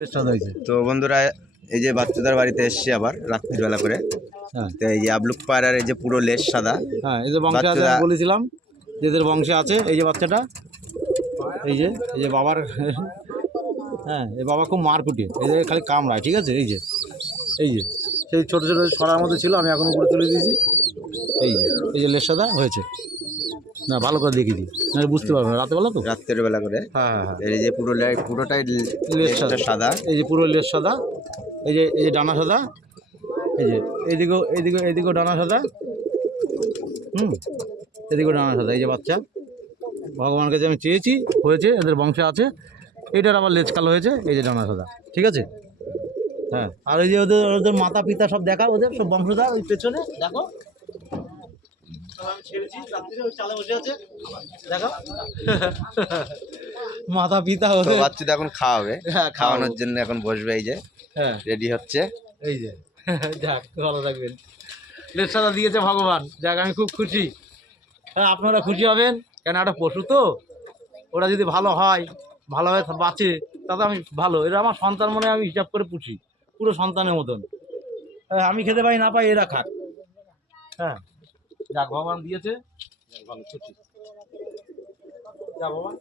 তো বন্ধুরা, এই যে বাচ্চাদের বাড়িতে এসছি আবার রাত্রিবেলা করে। তো এই যে আবলুক পায়রার এই যে পুরো লেজ সাদা। হ্যাঁ, এই যে বংশে আছে, বলেছিলাম যেদের বংশে আছে। এই যে বাচ্চাটা, এই যে বাবার হ্যাঁ, এই বাবা খুব মারকুটে, এই যে খালি কামড়ায়, ঠিক আছে। এই যে সেই ছোটো ছোটো ছড়ার মধ্যে ছিল, আমি এখন উপরে তুলে দিয়েছি। এই যে লেজ সাদা হয়েছে না, ভালো করে দেখিয়ে দিই, না বুঝতে পারবেন রাতেবেলা তো, রাত্রের বেলা করে। হ্যাঁ হ্যাঁ হ্যাঁ, এই যে পুরোটাই লেজটা সাদা। এই যে পুরো লেজ সাদা। এই যে ডানা সাদা। এই যে এইদিকেও ডানা সাদা। এদিকেও ডানা সাদা। এই যে বাচ্চা ভগবানের কাছে আমি চেয়েছি, হয়েছে, এদের বংশে আছে। এটার আবার লেজ কালো হয়েছে, এই যে ডানা সাদা, ঠিক আছে। হ্যাঁ, আর এই যে ওদের ওদের মাতা পিতা সব দেখা, ওদের সব বংশধর ওই পেছনে দেখো। আমি ছেড়েছি, রাত্রিরে ওই চালে বসে আছে, দেখো মাতা পিতা ওদের। বাচ্চাটা এখন খাওয়াবে, খাওয়ানোর জন্য এখন বসবে। এই যে হ্যাঁ, রেডি হচ্ছে। এই যে যাক, ভালো থাকবেন। লেজ সাদা দিয়েছে ভগবান, যাক আমি খুব খুশি। হ্যাঁ, আপনারা খুশি হবেন, কেন একটা পশু তো, ওরা যদি ভালো হয়, ভালোভাবে বাঁচে, তাতে আমি ভালো। এরা আমার সন্তান মনে আমি হিসাব করে পুষি, পুরো সন্তানের মতন। হ্যাঁ, আমি খেতে পাই না পাই, এরা খাক। হ্যাঁ, যাক ভগবান দিয়েছে, ভালো খুশি। যা বাবা।